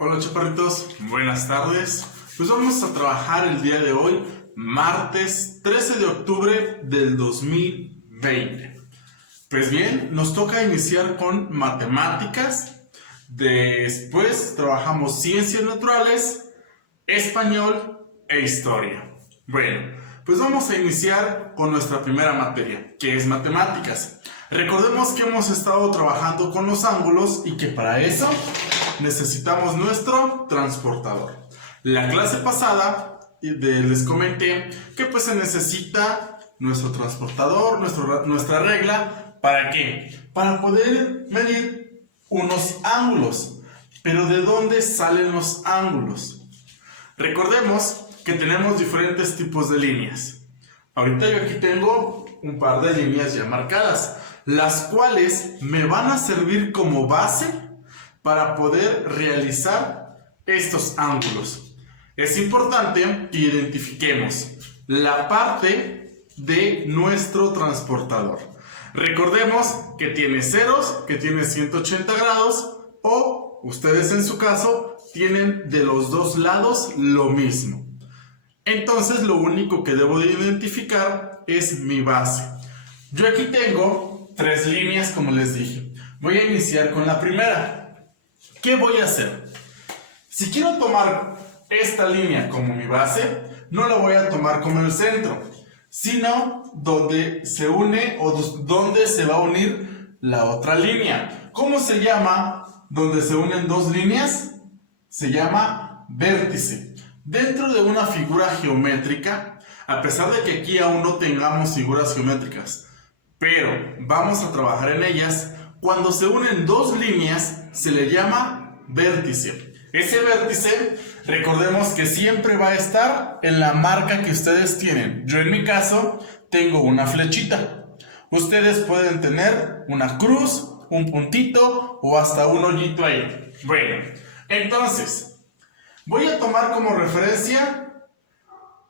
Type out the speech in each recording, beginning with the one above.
Hola chaparritos, buenas tardes. Pues vamos a trabajar el día de hoy, martes 13 de octubre del 2020. Pues bien, nos toca iniciar con matemáticas, después trabajamos ciencias naturales, español e historia. Bueno, pues vamos a iniciar con nuestra primera materia, que es matemáticas. Recordemos que hemos estado trabajando con los ángulos y que para eso necesitamos nuestro transportador. La clase pasada les comenté que pues se necesita nuestro transportador, nuestra regla. ¿Para qué? Para poder medir unos ángulos. Pero ¿de dónde salen los ángulos? Recordemos que tenemos diferentes tipos de líneas. Ahorita yo aquí tengo un par de líneas ya marcadas, las cuales me van a servir como base para poder realizar estos ángulos. Es importante que identifiquemos la parte de nuestro transportador. Recordemos que tiene ceros, que tiene 180 grados o ustedes en su caso tienen de los dos lados lo mismo. Entonces lo único que debo de identificar es mi base. Yo aquí tengo tres líneas, como les dije. Voy a iniciar con la primera. ¿Qué voy a hacer? Si quiero tomar esta línea como mi base, no la voy a tomar como el centro, sino donde se une o donde se va a unir la otra línea. ¿Cómo se llama donde se unen dos líneas? Se llama vértice. Dentro de una figura geométrica, a pesar de que aquí aún no tengamos figuras geométricas, pero vamos a trabajar en ellas, cuando se unen dos líneas se le llama vértice. Ese vértice, recordemos que siempre va a estar en la marca que ustedes tienen. Yo en mi caso tengo una flechita. Ustedes pueden tener una cruz, un puntito o hasta un hoyito ahí. Bueno, entonces voy a tomar como referencia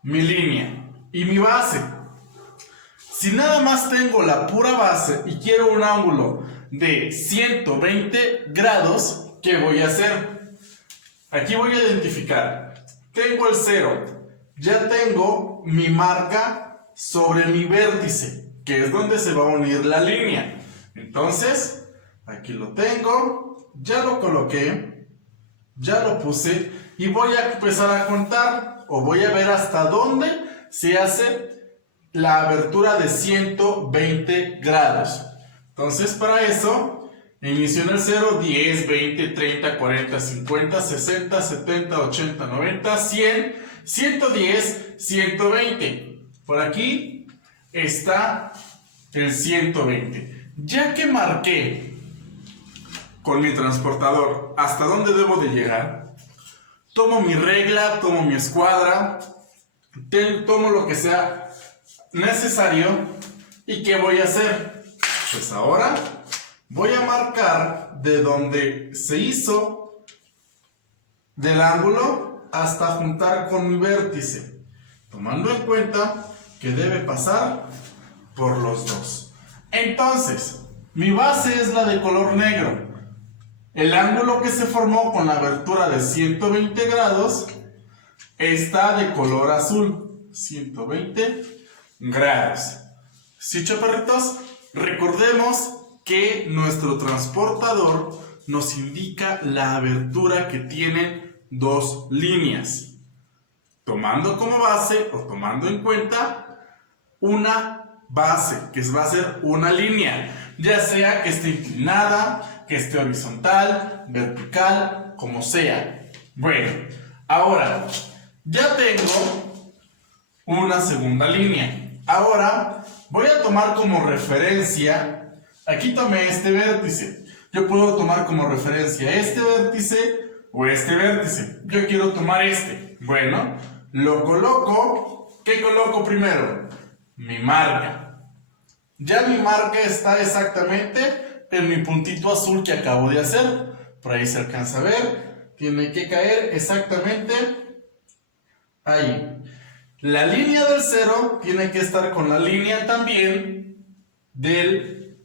mi línea y mi base. Si nada más tengo la pura base y quiero un ángulo de 120 grados, ¿qué voy a hacer? Aquí voy a identificar. Tengo el 0. Ya tengo mi marca sobre mi vértice, que es donde se va a unir la línea. Entonces, aquí lo tengo. Ya lo coloqué. Ya lo puse. Y voy a empezar a contar. O voy a ver hasta dónde se hace la abertura de 120 grados. Entonces para eso inicio en el 0, 10, 20, 30, 40, 50, 60, 70, 80, 90, 100, 110, 120. Por aquí está el 120. Ya que marqué con mi transportador hasta dónde debo de llegar, tomo mi regla, tomo mi escuadra, tomo lo que sea necesario. ¿Y qué voy a hacer? Pues ahora voy a marcar de donde se hizo del ángulo hasta juntar con mi vértice, tomando en cuenta que debe pasar por los dos. Entonces, mi base es la de color negro. El ángulo que se formó con la abertura de 120 grados está de color azul, 120 grados. ¿Sí, chaparritos? Recordemos que nuestro transportador nos indica la abertura que tienen dos líneas, tomando como base o tomando en cuenta una base, que va a ser una línea, ya sea que esté inclinada, que esté horizontal, vertical, como sea. Bueno, ahora ya tengo una segunda línea. Ahora voy a tomar como referencia, aquí tomé este vértice. Yo puedo tomar como referencia este vértice o este vértice. Yo quiero tomar este. Bueno, lo coloco. ¿Qué coloco primero? Mi marca. Ya mi marca está exactamente en mi puntito azul que acabo de hacer. Por ahí se alcanza a ver. Tiene que caer exactamente ahí. La línea del 0 tiene que estar con la línea también de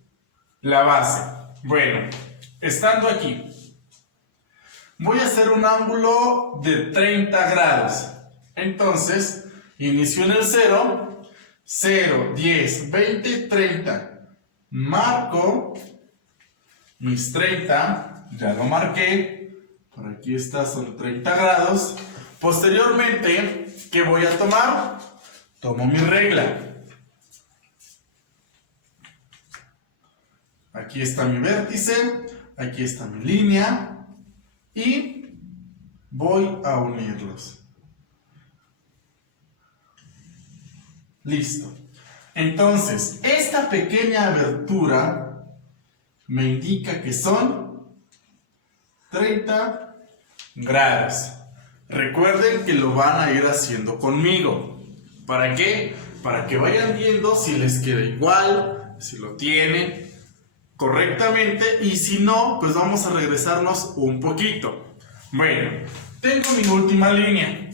la base. Bueno, estando aquí, voy a hacer un ángulo de 30 grados. Entonces, inicio en el 0, 0, 10, 20, 30. Marco mis 30, ya lo marqué. Por aquí está, son 30 grados. Posteriormente, ¿qué voy a tomar? Tomo mi regla. Aquí está mi vértice, aquí está mi línea y voy a unirlos. Listo. Entonces, esta pequeña abertura me indica que son 30 grados. Recuerden que lo van a ir haciendo conmigo. ¿Para qué? Para que vayan viendo si les queda igual, si lo tienen correctamente, y si no, pues vamos a regresarnos un poquito. Bueno, tengo mi última línea,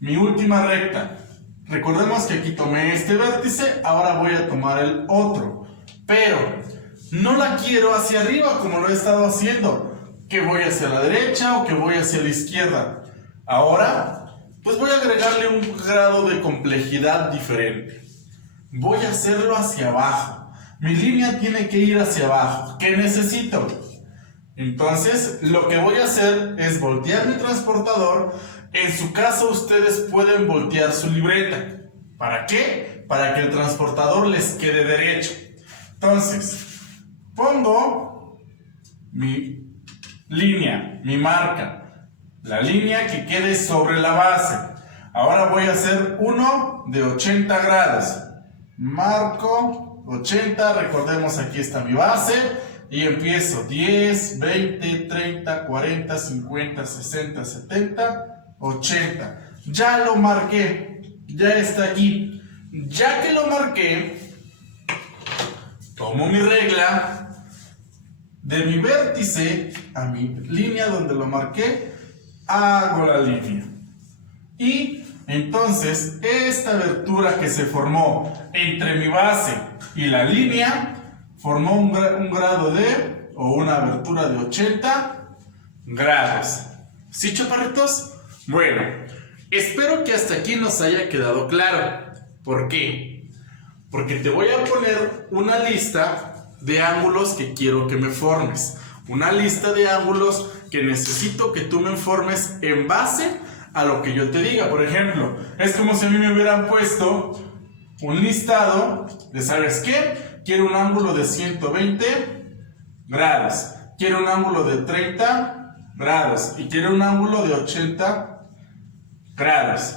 mi última recta. Recordemos que aquí tomé este vértice, ahora voy a tomar el otro, pero no la quiero hacia arriba como lo he estado haciendo, que voy hacia la derecha o que voy hacia la izquierda. Ahora, pues voy a agregarle un grado de complejidad diferente. Voy a hacerlo hacia abajo. Mi línea tiene que ir hacia abajo. ¿Qué necesito? Entonces, lo que voy a hacer es voltear mi transportador. En su caso, ustedes pueden voltear su libreta. ¿Para qué? Para que el transportador les quede derecho. Entonces, pongo mi línea, mi marca, la línea que quede sobre la base. Ahora voy a hacer uno de 80 grados. Marco 80, recordemos aquí está mi base, y empiezo 10, 20, 30, 40, 50, 60, 70, 80. Ya lo marqué, ya está aquí. Ya que lo marqué, tomo mi regla, de mi vértice a mi línea donde lo marqué, hago la línea. Y entonces esta abertura que se formó entre mi base y la línea formó un grado de, o una abertura de 80 grados. ¿Sí, chaparritos? Bueno, espero que hasta aquí nos haya quedado claro. ¿Por qué? Porque te voy a poner una lista de ángulos que quiero que me formes. Una lista de ángulos que necesito que tú me formes en base a lo que yo te diga. Por ejemplo, es como si a mí me hubieran puesto un listado de, ¿sabes qué? Quiero un ángulo de 120 grados, quiero un ángulo de 30 grados y quiero un ángulo de 80 grados.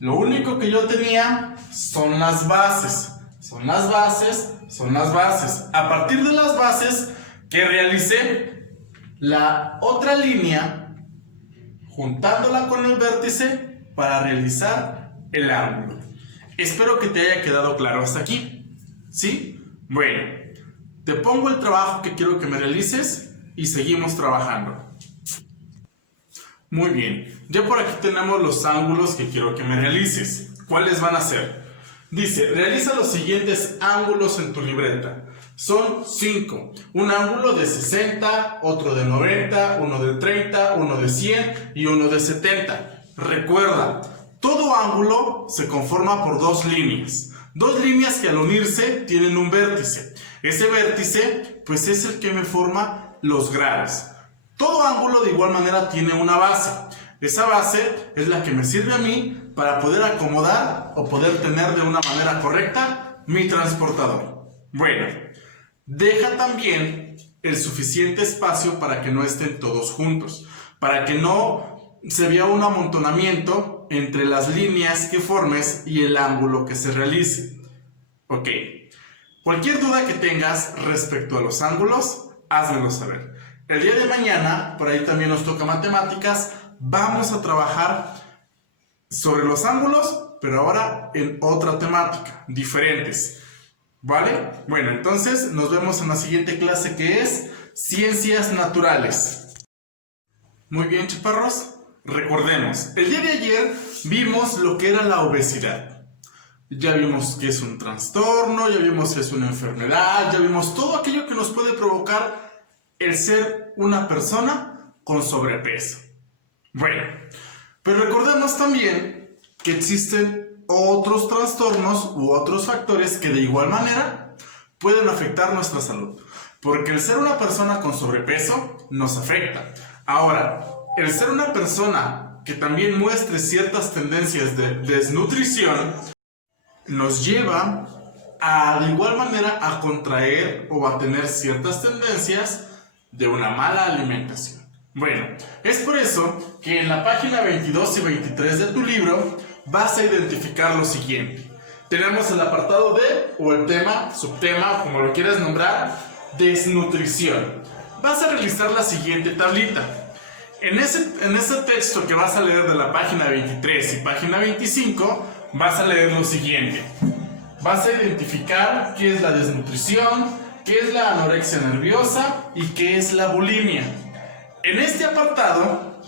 Lo único que yo tenía son las bases. Son las bases, son las bases. A partir de las bases que realicé la otra línea, juntándola con el vértice para realizar el ángulo. Espero que te haya quedado claro hasta aquí. ¿Sí? Bueno, te pongo el trabajo que quiero que me realices y seguimos trabajando. Muy bien, ya por aquí tenemos los ángulos que quiero que me realices. ¿Cuáles van a ser? Dice, realiza los siguientes ángulos en tu libreta. Son 5. Un ángulo de 60, otro de 90, uno de 30, uno de 100 y uno de 70. Recuerda, todo ángulo se conforma por dos líneas. Dos líneas que al unirse tienen un vértice. Ese vértice, pues es el que me forma los grados. Todo ángulo de igual manera tiene una base. Esa base es la que me sirve a mí para poder acomodar o poder tener de una manera correcta mi transportador. Bueno, deja también el suficiente espacio para que no estén todos juntos, para que no se vea un amontonamiento entre las líneas que formes y el ángulo que se realice. Ok, cualquier duda que tengas respecto a los ángulos, házmelo saber. El día de mañana, por ahí también nos toca matemáticas, vamos a trabajar sobre los ángulos, pero ahora en otra temática, diferentes. ¿Vale? Bueno, entonces nos vemos en la siguiente clase, que es Ciencias Naturales. Muy bien, chaparros. Recordemos, el día de ayer vimos lo que era la obesidad. Ya vimos que es un trastorno, ya vimos que es una enfermedad, ya vimos todo aquello que nos puede provocar el ser una persona con sobrepeso. Bueno, pero recordemos también que existen otros trastornos u otros factores que de igual manera pueden afectar nuestra salud. Porque el ser una persona con sobrepeso nos afecta. Ahora, el ser una persona que también muestre ciertas tendencias de desnutrición nos lleva a de igual manera a contraer o a tener ciertas tendencias de una mala alimentación. Bueno, es por eso que en la página 22 y 23 de tu libro vas a identificar lo siguiente. Tenemos el apartado de, o el tema, subtema, como lo quieras nombrar, desnutrición. Vas a realizar la siguiente tablita. En ese texto que vas a leer de la página 23 y página 25, vas a leer lo siguiente. Vas a identificar qué es la desnutrición, qué es la anorexia nerviosa y qué es la bulimia. En este apartado,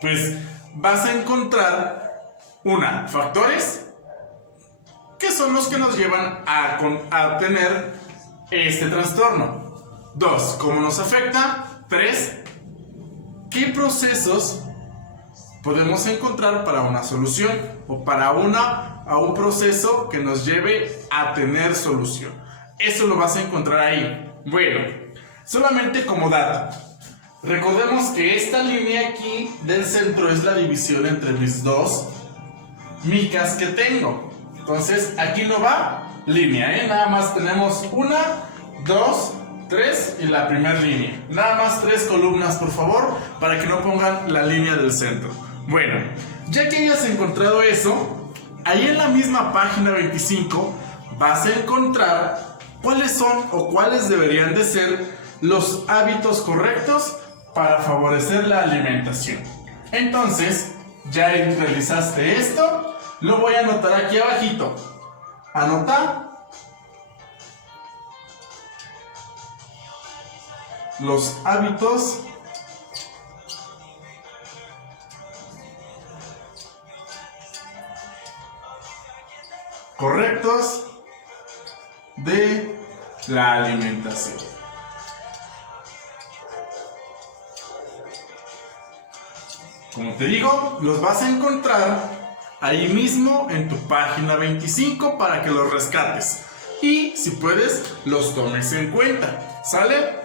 pues vas a encontrar factores que son los que nos llevan a tener este trastorno. 2, cómo nos afecta. 3, qué procesos podemos encontrar para una solución o para un proceso que nos lleve a tener solución. Eso lo vas a encontrar ahí. Bueno, solamente como dato, recordemos que esta línea aquí del centro es la división entre mis dos micas que tengo. Entonces aquí no va línea, nada más tenemos 1, 2, 3 y la primera línea. Nada más 3 columnas, por favor, para que no pongan la línea del centro. Bueno, ya que hayas encontrado eso, ahí en la misma página 25 vas a encontrar cuáles son o cuáles deberían de ser los hábitos correctos para favorecer la alimentación. Entonces, ya realizaste esto, lo voy a anotar aquí abajito. Anota los hábitos correctos de la alimentación. Como te digo, los vas a encontrar ahí mismo en tu página 25 para que los rescates y, si puedes, los tomes en cuenta. ¿Sale?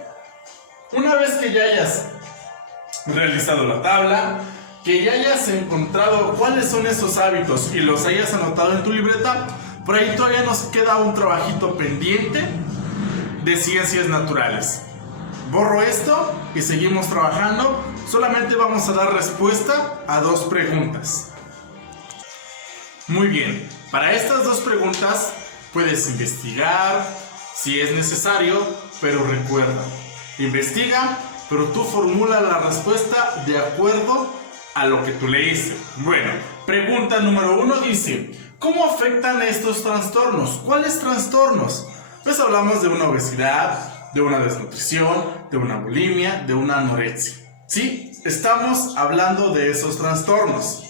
Una vez que ya hayas realizado la tabla, que ya hayas encontrado cuáles son esos hábitos y los hayas anotado en tu libreta, por ahí todavía nos queda un trabajito pendiente de ciencias naturales. Borro esto y seguimos trabajando. Solamente vamos a dar respuesta a 2 preguntas. Muy bien, para estas 2 preguntas puedes investigar si es necesario, pero recuerda, investiga, pero tú formula la respuesta de acuerdo a lo que tú leíste. Bueno, pregunta número 1 dice: ¿cómo afectan estos trastornos? ¿Cuáles trastornos? Pues hablamos de una obesidad, de una desnutrición, de una bulimia, de una anorexia. ¿Sí? Estamos hablando de esos trastornos.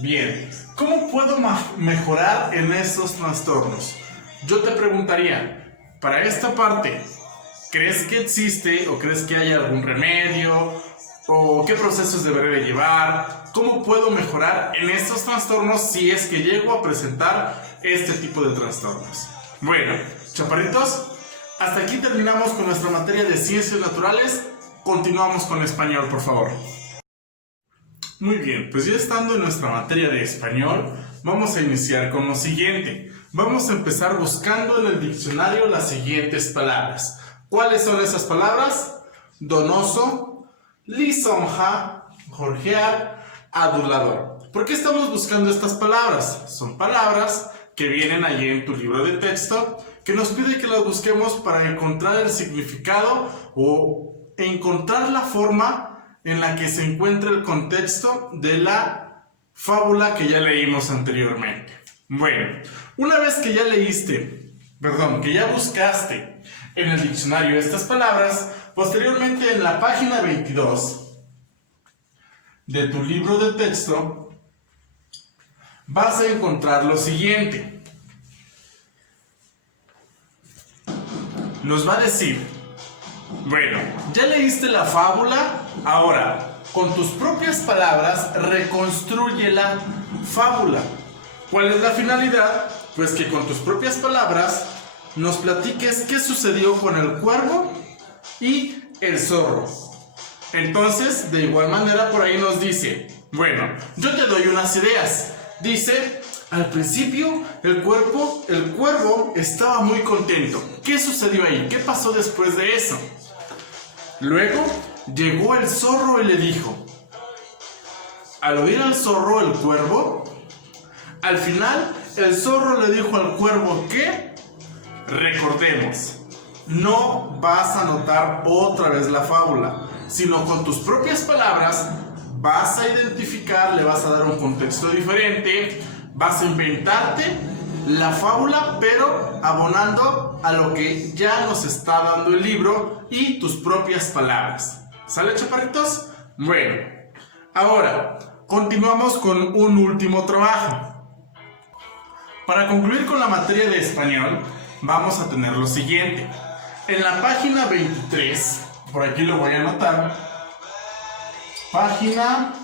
Bien, ¿cómo puedo mejorar en esos trastornos? Yo te preguntaría, para esta parte, ¿crees que existe o crees que hay algún remedio? ¿O qué procesos deberé de llevar? ¿Cómo puedo mejorar en estos trastornos si es que llego a presentar este tipo de trastornos? Bueno, chaparritos, hasta aquí terminamos con nuestra materia de ciencias naturales. Continuamos con español, por favor. Muy bien, pues ya estando en nuestra materia de español, vamos a iniciar con lo siguiente. Vamos a empezar buscando en el diccionario las siguientes palabras. ¿Cuáles son esas palabras? Donoso, lisonja, gorjear, adulador. ¿Por qué estamos buscando estas palabras? Son palabras que vienen allí en tu libro de texto, que nos pide que las busquemos para encontrar el significado o encontrar la forma en la que se encuentra el contexto de la fábula que ya leímos anteriormente. Bueno, una vez que que ya buscaste en el diccionario estas palabras, posteriormente en la página 22 de tu libro de texto vas a encontrar lo siguiente. Nos va a decir: bueno, ya leíste la fábula, ahora con tus propias palabras reconstruye la fábula. ¿Cuál es la finalidad? Pues que con tus propias palabras nos platiques qué sucedió con el cuervo y el zorro. Entonces, de igual manera, por ahí nos dice, bueno, yo te doy unas ideas. Dice, al principio el cuervo estaba muy contento. ¿Qué sucedió ahí? ¿Qué pasó después de eso? Luego llegó el zorro y le dijo. Al oír al zorro el cuervo, al final el zorro le dijo al cuervo que, recordemos, no vas a anotar otra vez la fábula, sino con tus propias palabras vas a identificar, le vas a dar un contexto diferente, vas a inventarte la fábula, pero abonando a lo que ya nos está dando el libro y tus propias palabras. ¿Sale, chaparritos? Bueno, ahora continuamos con un último trabajo. Para concluir con la materia de español, vamos a tener lo siguiente. En la página 23, por aquí lo voy a anotar, página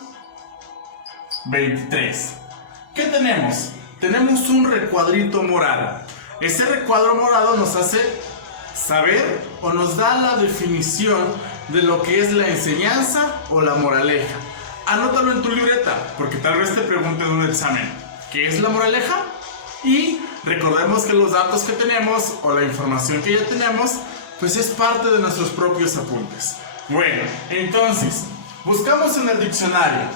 23. ¿Qué tenemos? Tenemos un recuadrito morado. Ese recuadro morado nos hace saber o nos da la definición de lo que es la enseñanza o la moraleja. Anótalo en tu libreta, porque tal vez te pregunten en un examen, ¿qué es la moraleja? Y recordemos que los datos que tenemos o la información que ya tenemos, pues es parte de nuestros propios apuntes. Bueno, entonces, buscamos en el diccionario,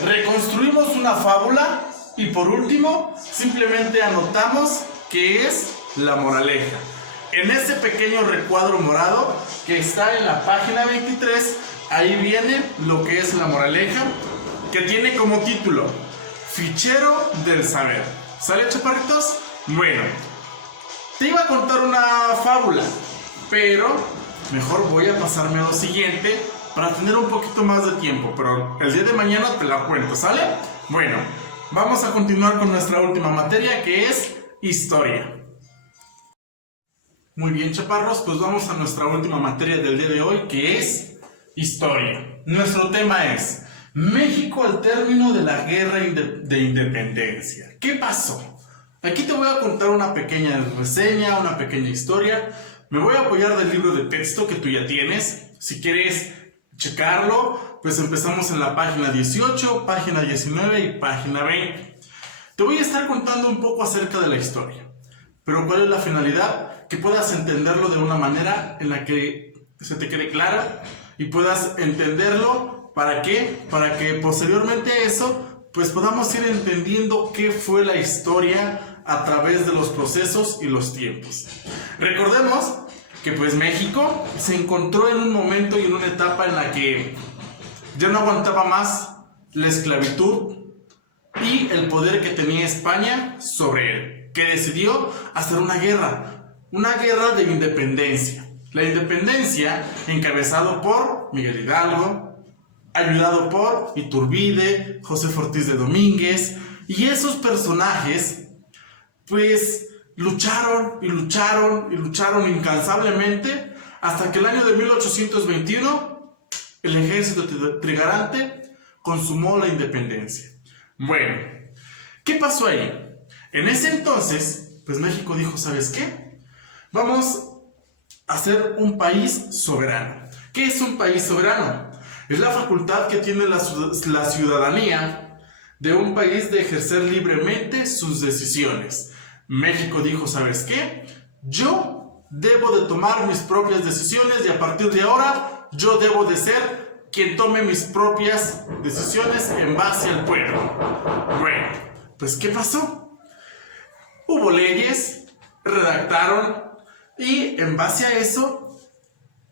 reconstruimos una fábula y por último, simplemente anotamos qué es la moraleja. En ese pequeño recuadro morado que está en la página 23, ahí viene lo que es la moraleja, que tiene como título, Fichero del Saber. ¿Sale, chaparritos? Bueno, te iba a contar una fábula, pero mejor voy a pasarme a lo siguiente para tener un poquito más de tiempo, pero el día de mañana te la cuento, ¿sale? Bueno, vamos a continuar con nuestra última materia, que es historia. Muy bien, chaparros, pues vamos a nuestra última materia del día de hoy, que es historia. Nuestro tema es México al término de la guerra de independencia. ¿Qué pasó? Aquí te voy a contar una pequeña reseña, una pequeña historia. Me voy a apoyar del libro de texto que tú ya tienes. Si quieres checarlo, pues empezamos en la página 18, página 19 y página 20. Te voy a estar contando un poco acerca de la historia. Pero ¿cuál es la finalidad? Que puedas entenderlo de una manera en la que se te quede clara y puedas entenderlo. ¿Para qué? Para que posteriormente a eso, pues podamos ir entendiendo qué fue la historia a través de los procesos y los tiempos. Recordemos que pues México se encontró en un momento y en una etapa en la que ya no aguantaba más la esclavitud y el poder que tenía España sobre él, que decidió hacer una guerra de independencia. La independencia, encabezado por Miguel Hidalgo, ayudado por Iturbide, José Ortiz de Domínguez, y esos personajes, pues lucharon y lucharon y lucharon incansablemente hasta que el año de 1821 el ejército trigarante consumó la independencia. Bueno, ¿qué pasó ahí? En ese entonces, pues México dijo, ¿sabes qué? Vamos a ser un país soberano. ¿Qué es un país soberano? Es la facultad que tiene la ciudadanía de un país de ejercer libremente sus decisiones. México dijo, ¿sabes qué? Yo debo de tomar mis propias decisiones y a partir de ahora yo debo de ser quien tome mis propias decisiones en base al pueblo. Bueno, pues ¿qué pasó? Hubo leyes, redactaron y en base a eso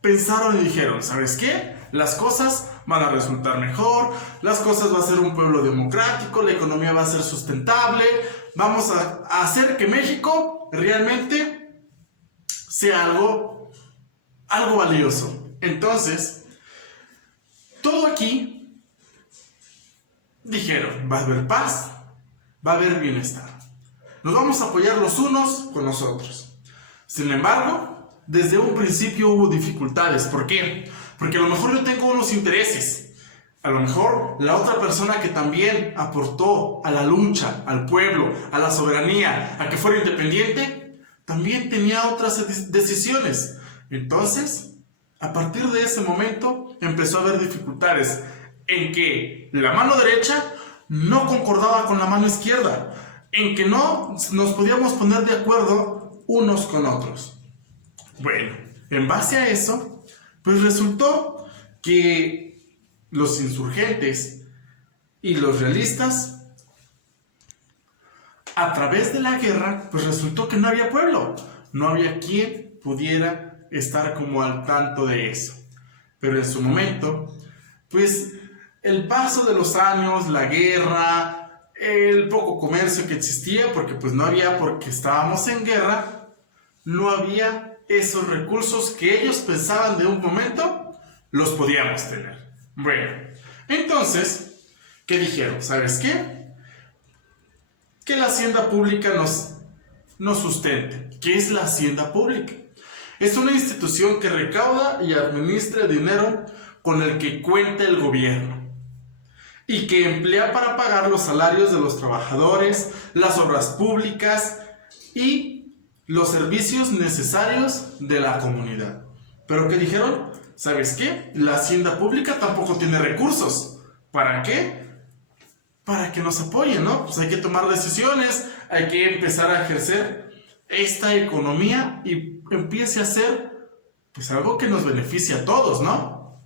pensaron y dijeron, ¿sabes qué? Las cosas van a resultar mejor, las cosas va a ser un pueblo democrático, la economía va a ser sustentable, vamos a hacer que México realmente sea algo valioso. Entonces, todo aquí dijeron, va a haber paz, va a haber bienestar. Nos vamos a apoyar los unos con los otros. Sin embargo, desde un principio hubo dificultades. ¿Por qué? Porque a lo mejor yo tengo unos intereses. A lo mejor la otra persona que también aportó a la lucha, al pueblo, a la soberanía, a que fuera independiente, también tenía otras decisiones. Entonces, a partir de ese momento, empezó a haber dificultades en que la mano derecha no concordaba con la mano izquierda, en que no nos podíamos poner de acuerdo unos con otros. Bueno, en base a eso, pues resultó que los insurgentes y los realistas, a través de la guerra, pues resultó que no había pueblo, no había quien pudiera estar como al tanto de eso. Pero en su momento, pues el paso de los años, la guerra, el poco comercio que existía, porque pues no había, porque estábamos en guerra, no había esos recursos que ellos pensaban de un momento, los podíamos tener. Bueno, entonces, ¿qué dijeron? ¿Sabes qué? Que la hacienda pública nos sustente. ¿Qué es la hacienda pública? Es una institución que recauda y administra dinero con el que cuenta el gobierno y que emplea para pagar los salarios de los trabajadores, las obras públicas y los servicios necesarios de la comunidad. ¿Pero qué dijeron? ¿Sabes qué? La hacienda pública tampoco tiene recursos. ¿Para qué? Para que nos apoyen, ¿no? Pues hay que tomar decisiones, hay que empezar a ejercer esta economía y empiece a ser pues algo que nos beneficie a todos, ¿no?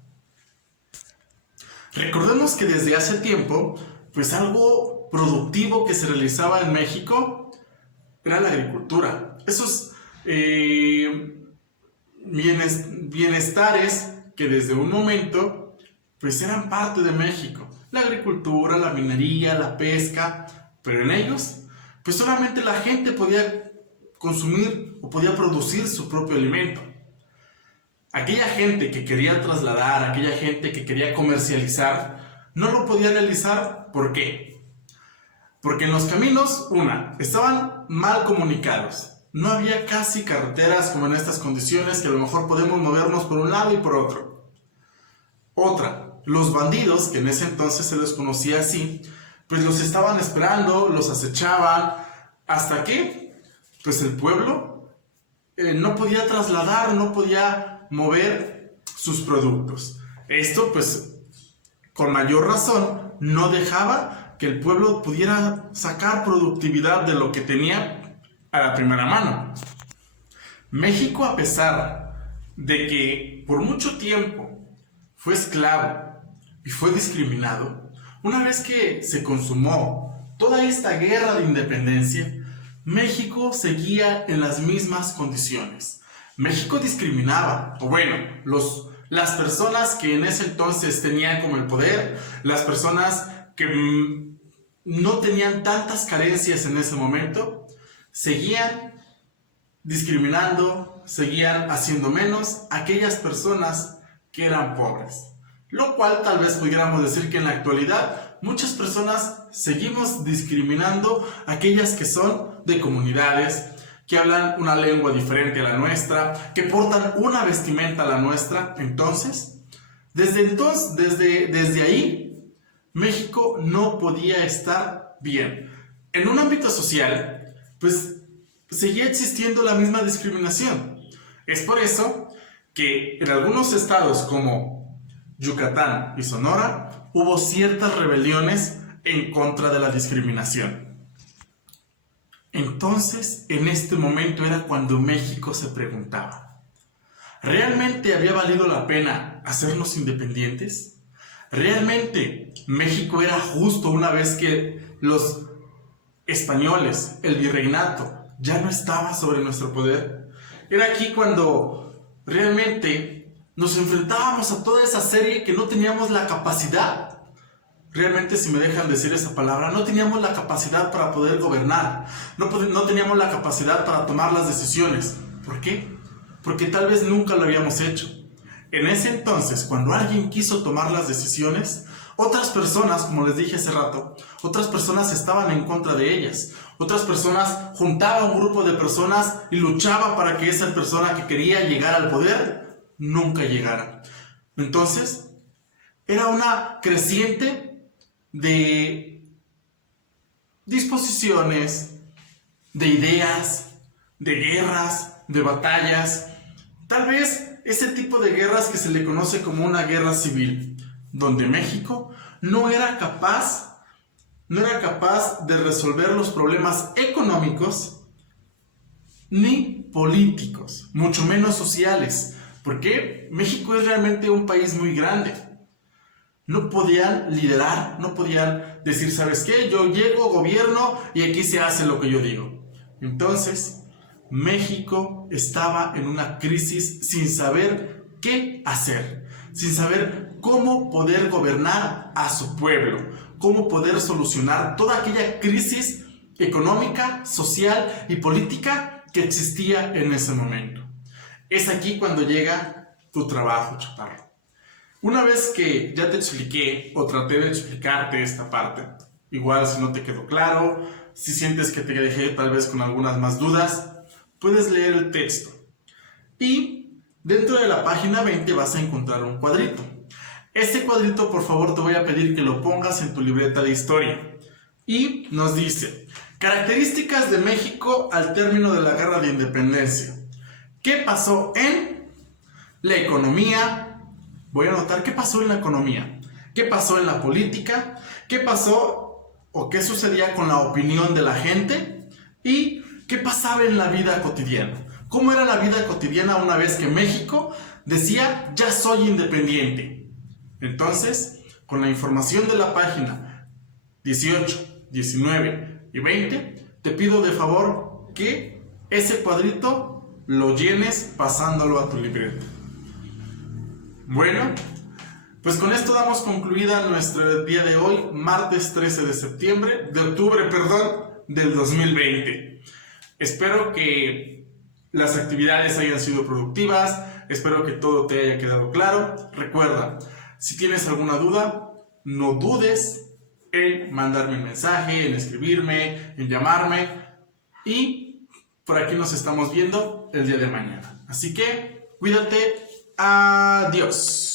Recordemos que desde hace tiempo, pues algo productivo que se realizaba en México era la agricultura. Esos bienestares que desde un momento pues eran parte de México. La agricultura, la minería, la pesca, pero en ellos pues solamente la gente podía consumir o podía producir su propio alimento. Aquella gente que quería trasladar, aquella gente que quería comercializar, no lo podía realizar. ¿Por qué? Porque en los caminos, estaban mal comunicados. No había casi carreteras como en estas condiciones que a lo mejor podemos movernos por un lado y por otro. Otra, los bandidos, que en ese entonces se les conocía así, pues los estaban esperando, los acechaban, hasta que pues el pueblo no podía trasladar, no podía mover sus productos. Esto pues con mayor razón no dejaba que el pueblo pudiera sacar productividad de lo que tenía a la primera mano. México, a pesar de que por mucho tiempo fue esclavo y fue discriminado, una vez que se consumó toda esta guerra de independencia, México seguía en las mismas condiciones. México discriminaba, o bueno, las personas que en ese entonces tenían como el poder, las personas que no tenían tantas carencias en ese momento, seguían discriminando, seguían haciendo menos a aquellas personas que eran pobres. Lo cual tal vez pudiéramos decir que en la actualidad muchas personas seguimos discriminando a aquellas que son de comunidades, que hablan una lengua diferente a la nuestra, que portan una vestimenta a la nuestra. Entonces, desde ahí, México no podía estar bien. En un ámbito social, pues seguía existiendo la misma discriminación. Es por eso que en algunos estados como Yucatán y Sonora hubo ciertas rebeliones en contra de la discriminación. Entonces, en este momento era cuando México se preguntaba, ¿realmente había valido la pena hacernos independientes? ¿Realmente México era justo una vez que los españoles, el virreinato, ya no estaba sobre nuestro poder? Era aquí cuando realmente nos enfrentábamos a toda esa serie que no teníamos la capacidad, realmente, si me dejan decir esa palabra, no teníamos la capacidad para poder gobernar, no teníamos la capacidad para tomar las decisiones. ¿Por qué? Porque tal vez nunca lo habíamos hecho. En ese entonces, cuando alguien quiso tomar las decisiones, otras personas, como les dije hace rato, otras personas estaban en contra de ellas. Otras personas juntaban un grupo de personas y luchaban para que esa persona que quería llegar al poder nunca llegara. Entonces, era una creciente de disposiciones, de ideas, de guerras, de batallas. Tal vez ese tipo de guerras que se le conoce como una guerra civil, donde México no era capaz de resolver los problemas económicos ni políticos, mucho menos sociales, porque México es realmente un país muy grande. No podían liderar, no podían decir, ¿sabes qué? Yo llego, gobierno y aquí se hace lo que yo digo. Entonces, México estaba en una crisis sin saber qué hacer, sin saber cómo poder gobernar a su pueblo, cómo poder solucionar toda aquella crisis económica, social y política que existía en ese momento. Es aquí cuando llega tu trabajo, chaparro. Una vez que ya te expliqué o traté de explicarte esta parte, igual si no te quedó claro, si sientes que te dejé tal vez con algunas más dudas, puedes leer el texto. Y dentro de la página 20 vas a encontrar un cuadrito. Este cuadrito, por favor, te voy a pedir que lo pongas en tu libreta de historia. Y nos dice, características de México al término de la Guerra de Independencia. ¿Qué pasó en la economía? Voy a anotar qué pasó en la economía, qué pasó en la política, qué pasó o qué sucedía con la opinión de la gente y qué pasaba en la vida cotidiana. ¿Cómo era la vida cotidiana una vez que México decía, ya soy independiente? Entonces, con la información de la página 18, 19 y 20, te pido de favor que ese cuadrito lo llenes pasándolo a tu libreta. Bueno, pues con esto damos concluida nuestro día de hoy, martes 13 de octubre, del 2020. Espero que las actividades hayan sido productivas, espero que todo te haya quedado claro. Recuerda, si tienes alguna duda, no dudes en mandarme un mensaje, en escribirme, en llamarme y por aquí nos estamos viendo el día de mañana. Así que cuídate. Adiós.